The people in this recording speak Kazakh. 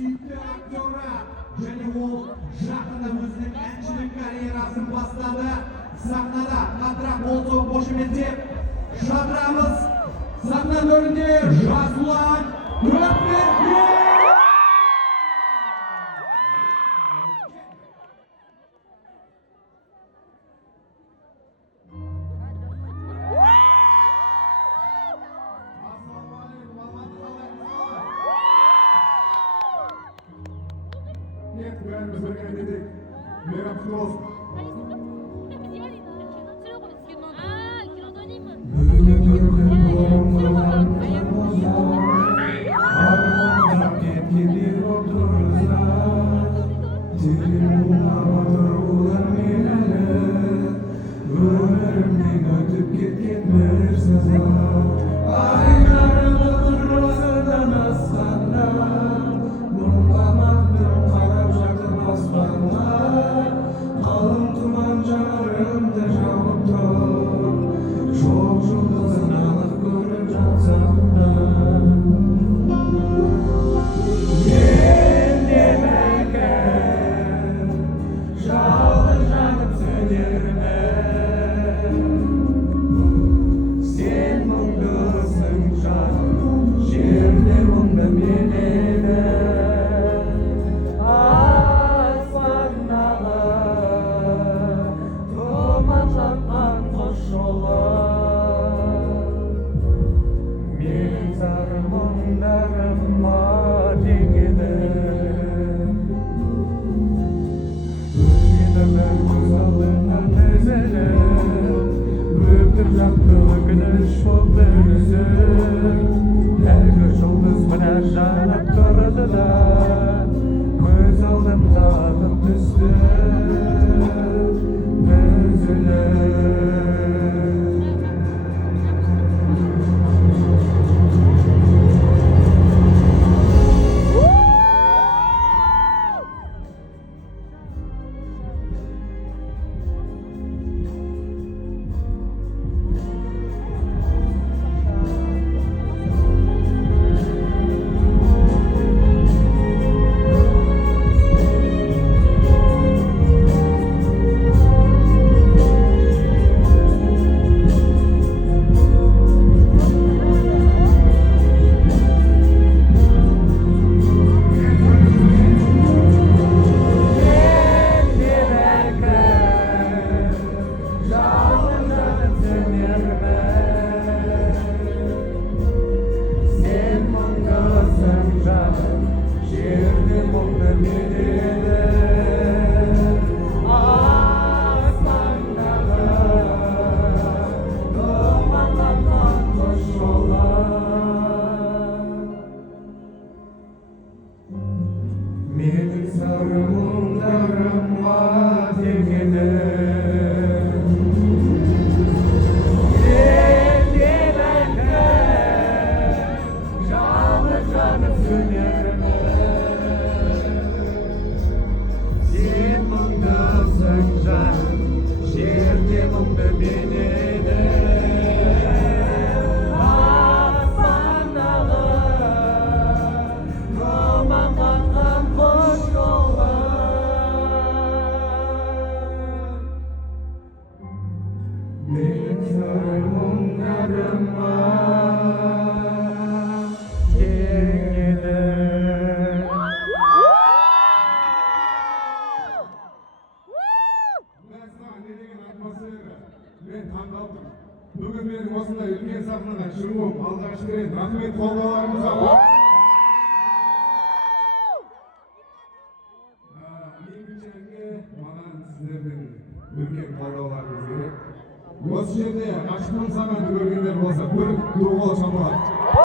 suyukli aktyorlar және ол жақында өзінің әншілік карьерасын бастады. Сахнада қаттырақ болсын қошеметтеп шақырамыз. Сахна төрінде Жасұлан Өтпелбек. Бәріміз бірге әндетейік. Мейрам құтты болсын. Армандап кеткендей отырса, терең мұңлар олар мен әлі, өмірімнен өтіп кеткен бір саза. Ай жарығы тұрғысынан асқанда, мұңламақтың қарап жатыр аспанға, қалың тұман жанарымды жауып тұр, жоқ жұлдызын анық көріп жатсам да. Мен де бәлкім жалғыз жанып сөнермін, сен мұңдысың жаным, жерде мұңды мен едім. Аспандағы тұман жапқан құс жолы, менің сары мұңдарыма тең еді. Өткені көз алдымнан тізіліп, өкініп жатты өкініш боп бүрісіп. Әлгі жұлдыз біраз жанып тұрды да, көз алдымда атып түсті үзіліп. Менің сары мұңдарыма тең едің. Мен де бәлкім жалғыз жанып сөнермін, сен мұңдысың жаным, жерде мұңды мен едім. Аспандағы тұман қатқан құс жолы, менің сары мұңдарыма тең еді. Мен таңғалдым. Бүгін менің осындай үлкен сахнаға шығуым алғаш рет. Рахмет қолдауларыңызға. Екінші әнге маған сіздердің үлкен қолдауларыңыз керек. Осы жерде ғашықпын саған көргендер болса, бір ду қол шапалақ.